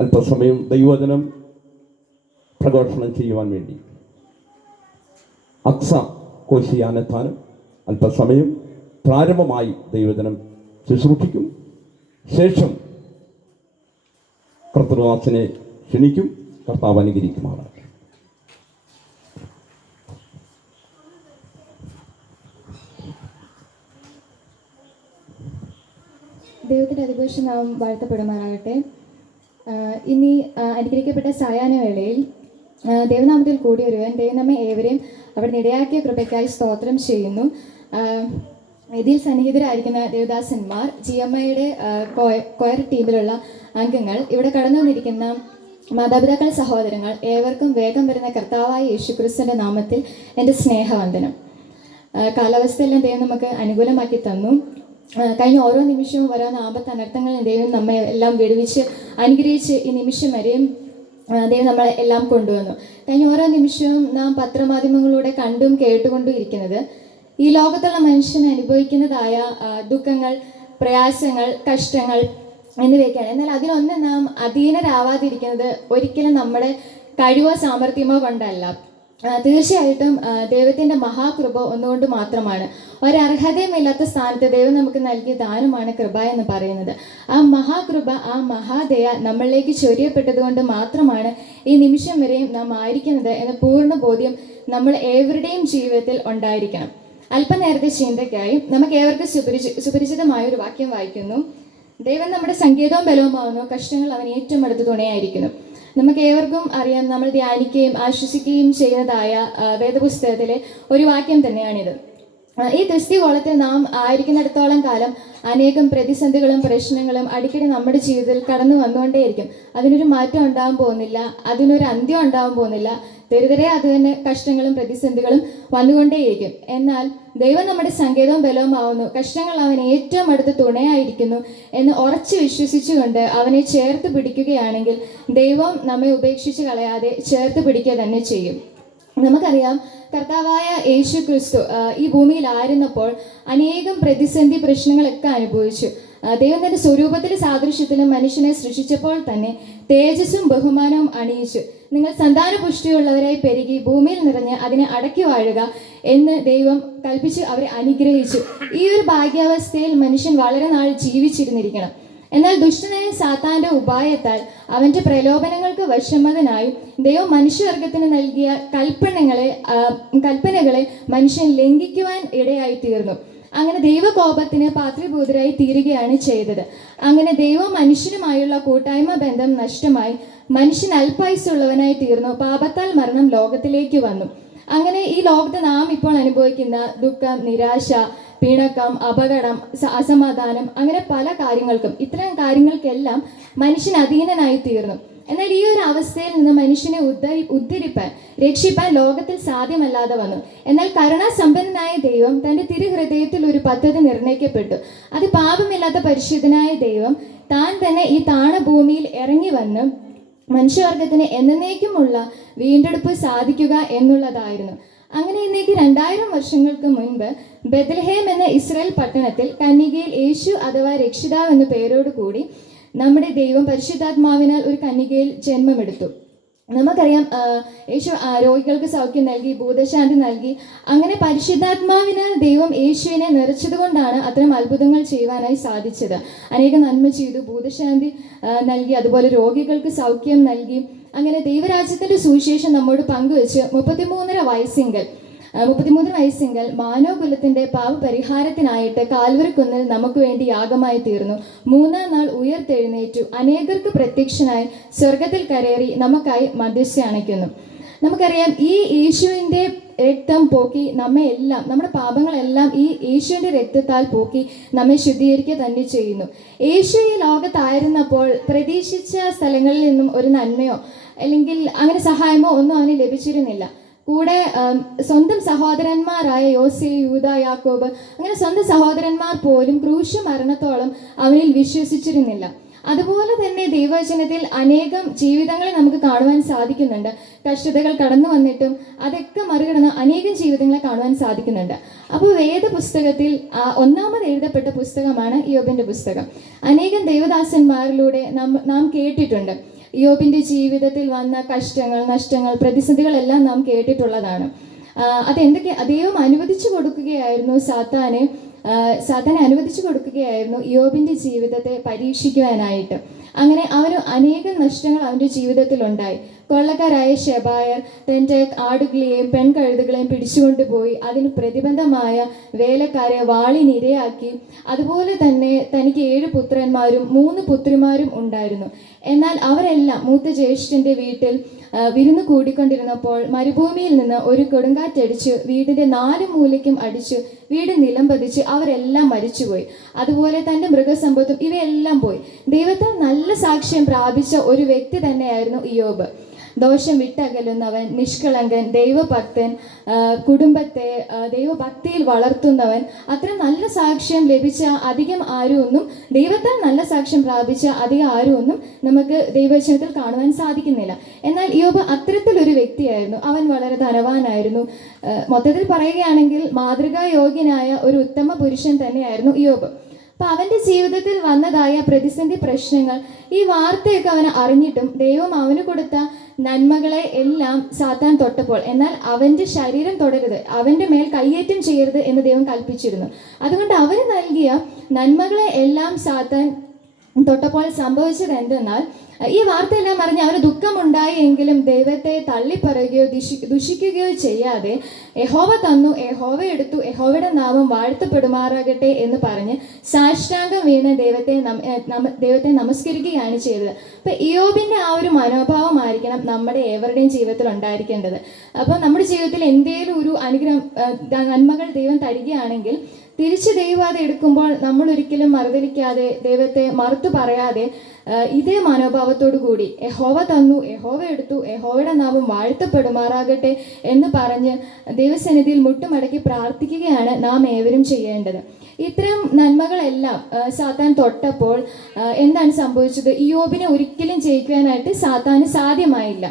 അല്പസമയം ദൈവചനം പ്രഘോഷണം ചെയ്യുവാൻ വേണ്ടി. അക്സ കോശിയാനത്താനം അല്പസമയം പ്രാരംഭമായി ദൈവവചനം ശുശ്രൂഷിക്കും. ശേഷം കർത്തൃവാസിനെ ക്ഷണിക്കും. കർത്താവ് അനുകരിക്കുമാറാണ് ദൈവത്തിന്റെ അതിഘോഷം നാം വാഴ്ത്തപ്പെടുമാറാകട്ടെ. ഇനി അനുഗ്രഹിക്കപ്പെട്ട സായാഹ്നവേളയിൽ ദേവനാമത്തിൽ കൂടി ഒരുവൻ ദൈവം ഏവരെയും അവിടെ നിടയാക്കിയ കൃപയ്ക്കായി സ്തോത്രം ചെയ്യുന്നു. ഇതിൽ സന്നിഹിതരായിരിക്കുന്ന ദേവദാസന്മാർ ജി എം ഐയുടെ കൊയർ ടീമിലുള്ള അംഗങ്ങൾ ഇവിടെ കടന്നു വന്നിരിക്കുന്ന മാതാപിതാക്കൾ സഹോദരങ്ങൾ ഏവർക്കും വേഗം വരുന്ന കർത്താവായ യേശുക്രിസ്തുവിന്റെ നാമത്തിൽ എന്റെ സ്നേഹവന്ദനം. കാലാവസ്ഥയെല്ലാം ദൈവം നമുക്ക് അനുകൂലമാക്കി തന്നു. കഴിഞ്ഞ ഓരോ നിമിഷവും ഓരോന്ന് ആപത്ത് അനർത്ഥങ്ങളിൽ ദൈവം നമ്മെ എല്ലാം വിടുവിച്ച് അനുഗ്രഹിച്ച് ഈ നിമിഷം വരെയും ദൈവം നമ്മളെ എല്ലാം കൊണ്ടുവന്നു. കഴിഞ്ഞ ഓരോ നിമിഷവും നാം പത്രമാധ്യമങ്ങളിലൂടെ കണ്ടും കേട്ടുകൊണ്ടും ഇരിക്കുന്നത് ഈ ലോകത്തുള്ള മനുഷ്യൻ അനുഭവിക്കുന്നതായ ദുഃഖങ്ങൾ പ്രയാസങ്ങൾ കഷ്ടങ്ങൾ എന്നിവയൊക്കെയാണ്. എന്നാൽ അതിനൊന്നും നാം അധീനരാവാതിരിക്കുന്നത് ഒരിക്കലും നമ്മുടെ കഴിവോ സാമർഥ്യമോ കൊണ്ടല്ല. തീർച്ചയായിട്ടും ദൈവത്തിന്റെ മഹാകൃപ ഒന്നുകൊണ്ട് മാത്രമാണ്. ഒരർഹതയുമില്ലാത്ത സ്ഥാനത്ത് ദൈവം നമുക്ക് നൽകിയ ദാനമാണ് കൃപ എന്ന് പറയുന്നത്. ആ മഹാകൃപ ആ മഹാദയ നമ്മളിലേക്ക് ചൊരിയപ്പെട്ടതുകൊണ്ട് മാത്രമാണ് ഈ നിമിഷം വരെയും നാം ആയിരിക്കുന്നത് എന്ന പൂർണ ബോധ്യം നമ്മൾ ഏവരുടെയും ജീവിതത്തിൽ ഉണ്ടായിരിക്കണം. അല്പനേരത്തെ ചിന്തയ്ക്കായി നമുക്ക് ഏവർക്കും സുപരിചി സുപരിചിതമായ ഒരു വാക്യം വായിക്കുന്നു. ദൈവം നമ്മുടെ സങ്കേതവും ബലവുമാവുന്നു കഷ്ടങ്ങൾ അവൻ ഏറ്റവും അടുത്ത് തുണയായിരിക്കുന്നു. നമുക്ക് ഏവർക്കും അറിയാം നമ്മൾ ധ്യാനിക്കുകയും ആശ്വസിക്കുകയും ചെയ്യുന്നതായ വേദപുസ്തകത്തിലെ ഒരു വാക്യം തന്നെയാണിത്. ഈ ക്രിസ്തി കോളത്തിൽ നാം ആയിരിക്കുന്നിടത്തോളം കാലം അനേകം പ്രതിസന്ധികളും പ്രശ്നങ്ങളും അടിക്കടി നമ്മുടെ ജീവിതത്തിൽ കടന്നു വന്നുകൊണ്ടേയിരിക്കും. അതിനൊരു മാറ്റം ഉണ്ടാകാൻ പോകുന്നില്ല അതിനൊരു അന്ത്യം ഉണ്ടാകാൻ പോകുന്നില്ല. ദരിദ്രരെ അത് തന്നെ കഷ്ടങ്ങളും പ്രതിസന്ധികളും വന്നുകൊണ്ടേയിരിക്കും. എന്നാൽ ദൈവം നമ്മുടെ സങ്കേതവും ബലവുമാവുന്നു കഷ്ടങ്ങൾ അവൻ ഏറ്റവും അടുത്ത് തുണയായിരിക്കുന്നു എന്ന് ഉറച്ചു വിശ്വസിച്ചുകൊണ്ട് അവനെ ചേർത്ത് പിടിക്കുകയാണെങ്കിൽ ദൈവം നമ്മെ ഉപേക്ഷിച്ച് കളയാതെ ചേർത്ത് പിടിക്കുക തന്നെ ചെയ്യും. നമുക്കറിയാം കർത്താവായ യേശു ക്രിസ്തു ഈ ഭൂമിയിൽ ആയിരുന്നപ്പോൾ അനേകം പ്രതിസന്ധി പ്രശ്നങ്ങളൊക്കെ അനുഭവിച്ചു. ദൈവം തന്റെ സ്വരൂപത്തിലും സാദൃശ്യത്തിലും മനുഷ്യനെ സൃഷ്ടിച്ചപ്പോൾ തന്നെ തേജസ്സും ബഹുമാനവും അണിയിച്ചു. നിങ്ങൾ സന്താന പുഷ്ടിയുള്ളവരായി പെരുകി ഭൂമിയിൽ നിറഞ്ഞ് അതിനെ അടക്കി വാഴുക എന്ന് ദൈവം കൽപ്പിച്ച് അവരെ അനുഗ്രഹിച്ചു. ഈ ഒരു ഭാഗ്യാവസ്ഥയിൽ മനുഷ്യൻ വളരെ നാൾ ജീവിച്ചിരുന്നിരിക്കണം. എന്നാൽ ദുഷ്ടനായ സാത്താന്റെ ഉപായത്താൽ അവന്റെ പ്രലോഭനങ്ങൾക്ക് വശമതനായി ദൈവം മനുഷ്യവർഗത്തിന് നൽകിയ കൽപ്പനകളെ കൽപ്പനകളെ മനുഷ്യൻ ലംഘിക്കുവാൻ ഇടയായി തീർന്നു അങ്ങനെ ദൈവകോപത്തിന് പാത്രിഭൂതരായി തീരുകയാണ് ചെയ്തത്. അങ്ങനെ ദൈവം മനുഷ്യനുമായുള്ള കൂട്ടായ്മ ബന്ധം നഷ്ടമായി. മനുഷ്യൻ അല്പായുസുള്ളവനായി തീർന്നു. പാപത്താൽ മരണം ലോകത്തിലേക്ക് വന്നു. അങ്ങനെ ഈ ലോകത്ത് നാം ഇപ്പോൾ അനുഭവിക്കുന്ന ദുഃഖം നിരാശ പിണക്കം അപകടം അസമാധാനം അങ്ങനെ പല കാര്യങ്ങൾക്കും ഇത്തരം കാര്യങ്ങൾക്കെല്ലാം മനുഷ്യൻ അധീനനായി തീർന്നു. എന്നാൽ ഈ ഒരു അവസ്ഥയിൽ നിന്ന് മനുഷ്യനെ ഉദ്ധരി ഉദ്ധരിപ്പാൻ രക്ഷിപ്പാൻ ലോകത്തിൽ സാധ്യമല്ലാതെ വന്നു. എന്നാൽ കരുണാസമ്പന്നനായ ദൈവം തന്റെ തിരുഹൃദയത്തിൽ ഒരു പദ്ധതി നിർണയിക്കപ്പെട്ടു. അത് പാപമില്ലാത്ത പരിശുദ്ധനായ ദൈവം താൻ തന്നെ ഈ താണ ഭൂമിയിൽ ഇറങ്ങി വന്ന് മനുഷ്യവർഗത്തിന് എന്നേക്കുമുള്ള വീണ്ടെടുപ്പ് സാധിക്കുക എന്നുള്ളതായിരുന്നു. അങ്ങനെ ഇന്നേക്ക് രണ്ടായിരം വർഷങ്ങൾക്ക് മുൻപ് ബദൽഹേം എന്ന ഇസ്രായേൽ പട്ടണത്തിൽ കന്യകയിൽ യേശു അഥവാ രക്ഷിതാവ് എന്ന പേരോടുകൂടി നമ്മുടെ ദൈവം പരിശുദ്ധാത്മാവിനാൽ ഒരു കന്യകയിൽ ജന്മമെടുത്തു. നമുക്കറിയാം യേശു രോഗികൾക്ക് സൗഖ്യം നൽകി ഭൂതശാന്തി നൽകി. അങ്ങനെ പരിശുദ്ധാത്മാവിന് ദൈവം യേശുവിനെ നിറച്ചതുകൊണ്ടാണ് അത്തരം അത്ഭുതങ്ങൾ ചെയ്യുവാനായി സാധിച്ചത്. അനേക നന്മ ചെയ്തു ഭൂതശാന്തി നൽകി അതുപോലെ രോഗികൾക്ക് സൗഖ്യം നൽകി. അങ്ങനെ ദൈവരാജ്യത്തിന്റെ സുവിശേഷം നമ്മോട് പങ്കുവെച്ച് മുപ്പത്തിമൂന്നര വയസ്സിങ്കൽ മുപ്പത്തിമൂന്ന് വയസ്സിങ്കൽ മാനവകുലത്തിന്റെ പാപപരിഹാരത്തിനായിട്ട് കാൽവരക്കുന്നിൽ നമുക്ക് വേണ്ടി യാഗമായി തീർന്നു. മൂന്നാം നാൾ ഉയർത്തെഴുന്നേറ്റു. അനേകർക്ക് പ്രത്യക്ഷനായി സ്വർഗത്തിൽ കരേറി നമുക്കായി മധ്യസ്ഥ അണയ്ക്കുന്നു നമുക്കറിയാം ഈ യേശുവിന്റെ രക്തം പോക്കി നമ്മെ എല്ലാം നമ്മുടെ പാപങ്ങളെല്ലാം ഈ യേശുവിന്റെ രക്തത്താൽ പോക്കി നമ്മെ ശുദ്ധീകരിക്കുക തന്നെ ചെയ്യുന്നു. യേശു ഈ ലോകത്തായിരുന്നപ്പോൾ പ്രതീക്ഷിച്ച സ്ഥലങ്ങളിൽ നിന്നും ഒരു നന്മയോ അല്ലെങ്കിൽ അങ്ങനെ സഹായമോ ഒന്നും അവന് ലഭിച്ചിരുന്നില്ല. കൂടെ സ്വന്തം സഹോദരന്മാരായ യോസെ യൂത യാക്കോബ് അങ്ങനെ സ്വന്തം സഹോദരന്മാർ പോലും ക്രൂശ മരണത്തോളം അവനിൽ വിശ്വസിച്ചിരുന്നില്ല. അതുപോലെ തന്നെ ദൈവവചനത്തിൽ അനേകം ജീവിതങ്ങളെ നമുക്ക് കാണുവാൻ സാധിക്കുന്നുണ്ട്. കഷ്ടതകൾ കടന്നു വന്നിട്ടും അതൊക്കെ മറികടന്ന് അനേകം ജീവിതങ്ങളെ കാണുവാൻ സാധിക്കുന്നുണ്ട്. അപ്പോൾ വേദപുസ്തകത്തിൽ ഒന്നാമത് എഴുതപ്പെട്ട പുസ്തകമാണ് യോബിന്റെ പുസ്തകം. അനേകം ദൈവദാസന്മാരിലൂടെ നാം നാം കേട്ടിട്ടുണ്ട്. യോബിന്റെ ജീവിതത്തിൽ വന്ന കഷ്ടങ്ങൾ നഷ്ടങ്ങൾ പ്രതിസന്ധികളെല്ലാം നാം കേട്ടിട്ടുള്ളതാണ്. അതെന്തൊക്കെ അദ്ദേഹം അനുവദിച്ചു കൊടുക്കുകയായിരുന്നു സാത്താനെ സാത്താൻ അനുവദിച്ചു കൊടുക്കുകയായിരുന്നു യോബിന്റെ ജീവിതത്തെ പരീക്ഷിക്കുവാനായിട്ട്. അങ്ങനെ അവന് അനേകം നഷ്ടങ്ങൾ അവന്റെ ജീവിതത്തിൽ ഉണ്ടായി കൊള്ളക്കാരായ ഷെബായർ തന്റെ ആടുകളെയും പെൺകഴുതുകളെയും പിടിച്ചുകൊണ്ടുപോയി. അതിന് പ്രതിബന്ധമായ വേലക്കാരെ വാളിനിരയാക്കി അതുപോലെ തന്നെ തനിക്ക് ഏഴ് പുത്രന്മാരും മൂന്ന് പുത്രിമാരും ഉണ്ടായിരുന്നു. എന്നാൽ അവരെല്ലാം മൂത്ത ജ്യേഷ്ഠന്റെ വീട്ടിൽ വിരുന്ന് കൂടിക്കൊണ്ടിരുന്നപ്പോൾ മരുഭൂമിയിൽ നിന്ന് ഒരു കൊടുങ്കാറ്റടിച്ച് വീടിന്റെ നാല് മൂലയ്ക്കും അടിച്ച് വീട് നിലംപതിച്ച് അവരെല്ലാം മരിച്ചുപോയി. അതുപോലെ തന്റെ മൃഗസമ്പത്തും ഇവയെല്ലാം പോയി. ദൈവത്താൽ നല്ല സാക്ഷ്യം പ്രാപിച്ച ഒരു വ്യക്തി തന്നെയായിരുന്നു ഇയോബ് ദോഷം വിട്ടകലുന്നവൻ നിഷ്കളങ്കൻ ദൈവഭക്തൻ കുടുംബത്തെ ദൈവഭക്തിയിൽ വളർത്തുന്നവൻ അത്ര നല്ല സാക്ഷ്യം ലഭിച്ച അധികം ആരും ഒന്നും ദൈവത്താൽ നല്ല സാക്ഷ്യം പ്രാപിച്ച അധികം ആരും ഒന്നും നമുക്ക് ദൈവവചനത്തിൽ കാണുവാൻ സാധിക്കുന്നില്ല. എന്നാൽ യോബ് അത്തരത്തിലൊരു വ്യക്തിയായിരുന്നു. അവൻ വളരെ ധനവാനായിരുന്നു. മൊത്തത്തിൽ പറയുകയാണെങ്കിൽ മാതൃകായോഗ്യനായ ഒരു ഉത്തമ പുരുഷൻ തന്നെയായിരുന്നു യോബ് അപ്പൊ അവന്റെ ജീവിതത്തിൽ വന്നതായ പ്രതിസന്ധി പ്രശ്നങ്ങൾ ഈ വാർത്തയൊക്കെ അവന് അറിഞ്ഞിട്ടും ദൈവം അവന് കൊടുത്ത നന്മകളെ എല്ലാം സാത്താൻ തൊട്ടപ്പോൾ എന്നാൽ അവന്റെ ശരീരം തൊടരുത് അവന്റെ മേൽ കയ്യേറ്റം ചെയ്യരുത് എന്ന് ദൈവം കൽപ്പിച്ചിരുന്നു. അതുകൊണ്ട് അവന് നൽകിയ നന്മകളെ എല്ലാം സാത്താൻ തൊട്ടപ്പോൾ സംഭവിച്ചത് എന്തെന്നാൽ ഈ വാർത്തയെല്ലാം അറിഞ്ഞ് അവന് ദുഃഖമുണ്ടായി എങ്കിലും ദൈവത്തെ തള്ളിപ്പറയുകയോ ദുഷി ദുഷിക്കുകയോ ചെയ്യാതെ യഹോവ തന്നു യഹോവ എടുത്തു യഹോവയുടെ നാമം വാഴ്ത്തപ്പെടുമാറാകട്ടെ എന്ന് പറഞ്ഞ് സാഷ്ടാംഗം വീണ ദൈവത്തെ ദൈവത്തെ നമസ്കരിക്കുകയാണ് ചെയ്തത്. അപ്പൊ ഇയോബിന്റെ ആ ഒരു മനോഭാവമായിരിക്കണം നമ്മുടെ ഏവരുടെയും ജീവിതത്തിൽ ഉണ്ടായിരിക്കേണ്ടത്. അപ്പോൾ നമ്മുടെ ജീവിതത്തിൽ എന്തേലും ഒരു അനുഗ്രഹം നന്മകൾ ദൈവം തരികയാണെങ്കിൽ തിരിച്ച് ദൈവം അത് എടുക്കുമ്പോൾ നമ്മൾ ഒരിക്കലും മറുതലിക്കാതെ ദൈവത്തെ മറുത്തു പറയാതെ ഇതേ മനോഭാവത്തോടു കൂടി യഹോവ തന്നു യഹോവ എടുത്തു യഹോവയുടെ നാമം വാഴ്ത്തപ്പെടുമാറാകട്ടെ എന്ന് പറഞ്ഞ് ദൈവസന്നിധിയിൽ മുട്ടുമടക്കി പ്രാർത്ഥിക്കുകയാണ് നാം ഏവരും ചെയ്യേണ്ടത്. ഇത്തരം നന്മകളെല്ലാം സാത്താൻ തൊട്ടപ്പോൾ എന്താണ് സംഭവിച്ചത്? ഇയോബിനെ ഒരിക്കലും ജയിക്കുവാനായിട്ട് സാത്താന് സാധ്യമായില്ല.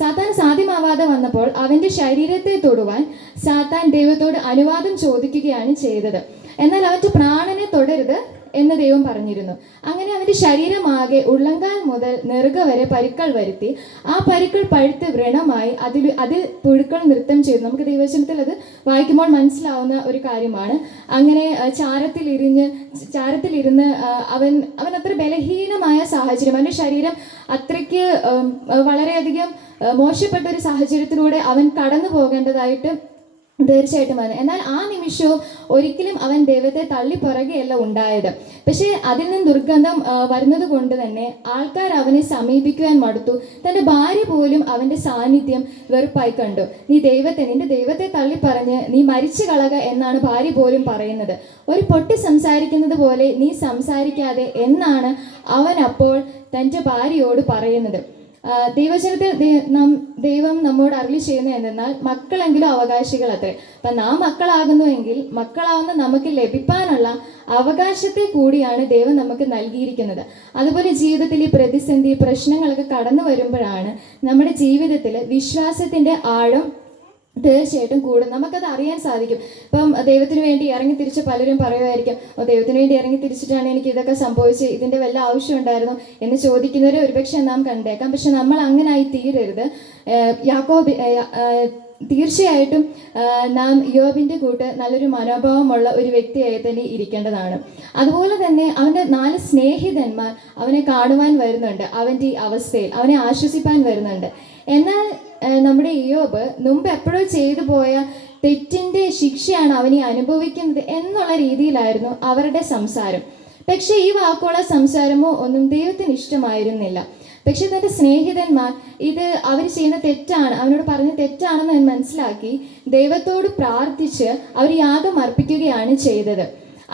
സാത്താൻ സാധ്യമാവാതെ വന്നപ്പോൾ അവന്റെ ശരീരത്തെ തൊടുവാൻ സാത്താൻ ദൈവത്തോട് അനുവാദം ചോദിക്കുകയാണ് ചെയ്തത്. എന്നാൽ അവന്റെ പ്രാണനെ തൊടരുത് എന്ന് ദൈവം പറഞ്ഞിരുന്നു. അങ്ങനെ അവന്റെ ശരീരമാകെ ഉള്ളങ്കാൽ മുതൽ നെറുക വരെ പരുക്കൾ വരുത്തി. ആ പരുക്കൾ പഴുത്ത് വ്രണമായി. അതിൽ അതിൽ പുഴുക്കൾ നൃത്തം ചെയ്തു നമുക്ക് ദൈവചനത്തിൽ അത് വായിക്കുമ്പോൾ മനസ്സിലാവുന്ന ഒരു കാര്യമാണ്. അങ്ങനെ ചാരത്തിലിരിഞ്ഞ് ചാരത്തിലിരുന്ന് അവൻ അവൻ അത്ര ബലഹീനമായ സാഹചര്യം. അവന്റെ ശരീരം അത്രയ്ക്ക് വളരെയധികം മോശപ്പെട്ട ഒരു സാഹചര്യത്തിലൂടെ അവൻ കടന്നു പോകേണ്ടതായിട്ട് തീർച്ചയായിട്ടും വന്നു എന്നാൽ ആ നിമിഷവും ഒരിക്കലും അവൻ ദൈവത്തെ തള്ളി പുറകെയല്ല ഉണ്ടായത്. പക്ഷേ അതിൽ നിന്ന് ദുർഗന്ധം വരുന്നത് കൊണ്ട് തന്നെ ആൾക്കാർ അവനെ സമീപിക്കുവാൻ മടുത്തു. തന്റെ ഭാര്യ പോലും അവന്റെ സാന്നിധ്യം വെറുപ്പായി കണ്ടു. നീ ദൈവത്തെ നിന്റെ ദൈവത്തെ തള്ളി പറഞ്ഞ് നീ മരിച്ചു കളക എന്നാണ് ഭാര്യ പോലും പറയുന്നത്. ഒരു പൊട്ടി സംസാരിക്കുന്നത് പോലെ നീ സംസാരിക്കാതെ എന്നാണ് അവൻ അപ്പോൾ തന്റെ ഭാര്യയോട് പറയുന്നത്. ദൈവചനത്തിൽ ദൈവം നമ്മോട് അരളി ചെയ്യുന്നത് എന്തെന്നാൽ മക്കളെങ്കിലും അവകാശികൾ അത്രേ അപ്പൊ നാം മക്കളാകുന്നുവെങ്കിൽ മക്കളാവുന്ന നമുക്ക് ലഭിക്കാനുള്ള അവകാശത്തെ കൂടിയാണ് ദൈവം നമുക്ക് നൽകിയിരിക്കുന്നത്. അതുപോലെ ജീവിതത്തിൽ ഈ പ്രതിസന്ധി പ്രശ്നങ്ങളൊക്കെ കടന്നു വരുമ്പോഴാണ് നമ്മുടെ ജീവിതത്തിൽ വിശ്വാസത്തിന്റെ ആഴം തീർച്ചയായിട്ടും കൂടും. നമുക്കത് അറിയാൻ സാധിക്കും. ഇപ്പം ദൈവത്തിന് വേണ്ടി ഇറങ്ങി തിരിച്ച് പലരും പറയുമായിരിക്കും ദൈവത്തിന് വേണ്ടി ഇറങ്ങി തിരിച്ചിട്ടാണ് എനിക്ക് ഇതൊക്കെ സംഭവിച്ച് ഇതിന്റെ വല്ല ആവശ്യം ഉണ്ടായിരുന്നു? എന്ന് ചോദിക്കുന്നവരെ ഒരുപക്ഷെ നാം കണ്ടേക്കാം. പക്ഷെ നമ്മൾ അങ്ങനായി തീരരുത്. യാക്കോബ് തീർച്ചയായിട്ടും നാം യോബിന്റെ കൂട്ട് നല്ലൊരു മനോഭാവമുള്ള ഒരു വ്യക്തിയായി തന്നെ ഇരിക്കേണ്ടതാണ്. അതുപോലെ തന്നെ അവന്റെ നാല് സ്നേഹിതന്മാർ അവനെ കാണുവാൻ വരുന്നുണ്ട്. അവന്റെ ഈ അവസ്ഥയിൽ അവനെ ആശ്വസിപ്പാൻ വരുന്നുണ്ട്. എന്നാൽ നമ്മുടെ ഇയോബ് മുമ്പ് എപ്പോഴോ ചെയ്തു പോയ തെറ്റിന്റെ ശിക്ഷയാണ് അവനെ അനുഭവിക്കുന്നത് എന്നുള്ള രീതിയിലായിരുന്നു അവരുടെ സംസാരം. പക്ഷെ ഈ വാക്കുള്ള സംസാരമോ ഒന്നും ദൈവത്തിന് ഇഷ്ടമായിരുന്നില്ല. പക്ഷെ തന്റെ സ്നേഹിതന്മാർ ഇത് അവർ ചെയ്യുന്ന തെറ്റാണ് അവനോട് പറഞ്ഞ തെറ്റാണെന്ന് മനസ്സിലാക്കി ദൈവത്തോട് പ്രാർത്ഥിച്ച് അവർ യാഗം അർപ്പിക്കുകയാണ് ചെയ്തത്.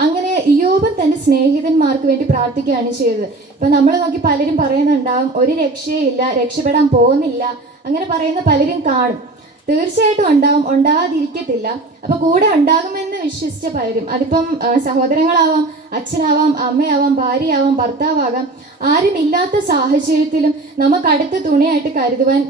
അങ്ങനെ ഇയോബും തന്റെ സ്നേഹിതന്മാർക്ക് വേണ്ടി പ്രാർത്ഥിക്കുകയാണ് ചെയ്തത്. ഇപ്പൊ നമ്മൾ നോക്കി പലരും പറയുന്നുണ്ടാവും ഒരു രക്ഷയില്ല രക്ഷപ്പെടാൻ പോകുന്നില്ല അങ്ങനെ പറയുന്ന പലരും കാണും. തീർച്ചയായിട്ടും ഉണ്ടാവും ഉണ്ടാവാതിരിക്കത്തില്ല അപ്പൊ കൂടെ ഉണ്ടാകുമെന്ന് വിശ്വസിച്ച പലരും അതിപ്പം സഹോദരങ്ങളാവാം അച്ഛനാവാം അമ്മയാവാം ഭാര്യയാവാം ഭർത്താവാകാം ആരും ഇല്ലാത്ത സാഹചര്യത്തിലും നമുക്ക് അടുത്ത തുണയായിട്ട് കരുതുവാൻ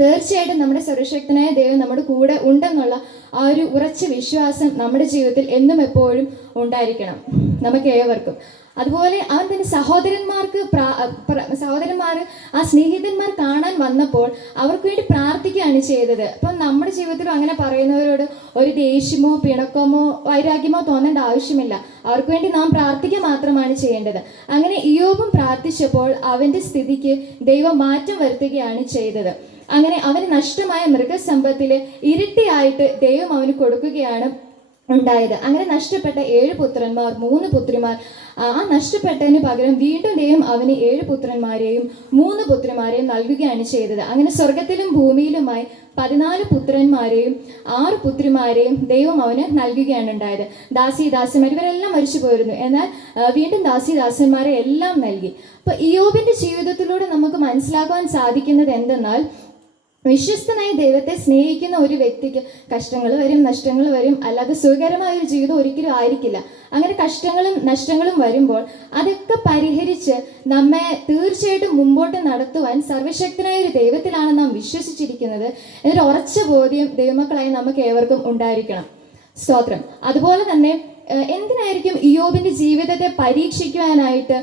തീർച്ചയായിട്ടും നമ്മുടെ സർവശക്തനായ ദൈവം നമ്മുടെ കൂടെ ഉണ്ടെന്നുള്ള ആ ഒരു ഉറച്ച വിശ്വാസം നമ്മുടെ ജീവിതത്തിൽ എന്നും എപ്പോഴും ഉണ്ടായിരിക്കണം നമുക്ക് ഏവർക്കും. അതുപോലെ അവൻ തന്നെ സഹോദരന്മാർക്ക് സഹോദരന്മാർ ആ സ്നേഹിതന്മാർ കാണാൻ വന്നപ്പോൾ അവർക്ക് വേണ്ടി പ്രാർത്ഥിക്കുകയാണ് ചെയ്തത്. അപ്പം നമ്മുടെ ജീവിതത്തിലും അങ്ങനെ പറയുന്നവരോട് ഒരു ദേഷ്യമോ പിണക്കമോ വൈരാഗ്യമോ തോന്നേണ്ട ആവശ്യമില്ല. അവർക്ക് വേണ്ടി നാം പ്രാർത്ഥിക്കുക മാത്രമാണ് ചെയ്യേണ്ടത്. അങ്ങനെ ഇയോബും പ്രാർത്ഥിച്ചപ്പോൾ അവന്റെ സ്ഥിതിക്ക് ദൈവം മാറ്റം വരുത്തുകയാണ് ചെയ്തത്. അങ്ങനെ അവന് നഷ്ടമായ മൃഗസമ്പത്തിൽ ഇരട്ടിയായിട്ട് ദൈവം അവന് കൊടുക്കുകയാണ് ഉണ്ടായത്. അങ്ങനെ നഷ്ടപ്പെട്ട ഏഴ് പുത്രന്മാർ മൂന്ന് പുത്രിമാർ ആ നഷ്ടപ്പെട്ടതിന് പകരം വീണ്ടും ദൈവം അവന് ഏഴ് പുത്രന്മാരെയും മൂന്ന് പുത്രിമാരെയും നൽകുകയാണ് ചെയ്തത്. അങ്ങനെ സ്വർഗത്തിലും ഭൂമിയിലുമായി പതിനാല് പുത്രന്മാരെയും ആറ് പുത്രിമാരെയും ദൈവം അവന് നൽകുകയാണ് ഉണ്ടായത്. ദാസി ദാസന്മാർ ഇവരെല്ലാം മരിച്ചു പോയിരുന്നു. എന്നാൽ വീണ്ടും ദാസി ദാസന്മാരെ എല്ലാം നൽകി. അപ്പൊ ഇയോബിന്റെ ജീവിതത്തിലൂടെ നമുക്ക് മനസ്സിലാക്കാൻ സാധിക്കുന്നത് എന്തെന്നാൽ വിശ്വസ്തനായി ദൈവത്തെ സ്നേഹിക്കുന്ന ഒരു വ്യക്തിക്ക് കഷ്ടങ്ങൾ വരും നഷ്ടങ്ങൾ വരും അല്ലാതെ സുഖകരമായ ഒരു ജീവിതം ഒരിക്കലും ആയിരിക്കില്ല. അങ്ങനെ കഷ്ടങ്ങളും നഷ്ടങ്ങളും വരുമ്പോൾ അതൊക്കെ പരിഹരിച്ച് നമ്മെ തീർച്ചയായിട്ടും മുമ്പോട്ട് നടത്തുവാൻ സർവശക്തനായ ഒരു ദൈവത്തിലാണ് നാം വിശ്വസിച്ചിരിക്കുന്നത് എന്നൊരു ഉറച്ച ബോധ്യം ദൈവമക്കളായി നമുക്ക് ഏവർക്കും ഉണ്ടായിരിക്കണം. സ്തോത്രം. അതുപോലെ തന്നെ എന്തിനായിരിക്കും ഇയോബിന്റെ ജീവിതത്തെ പരീക്ഷിക്കുവാനായിട്ട്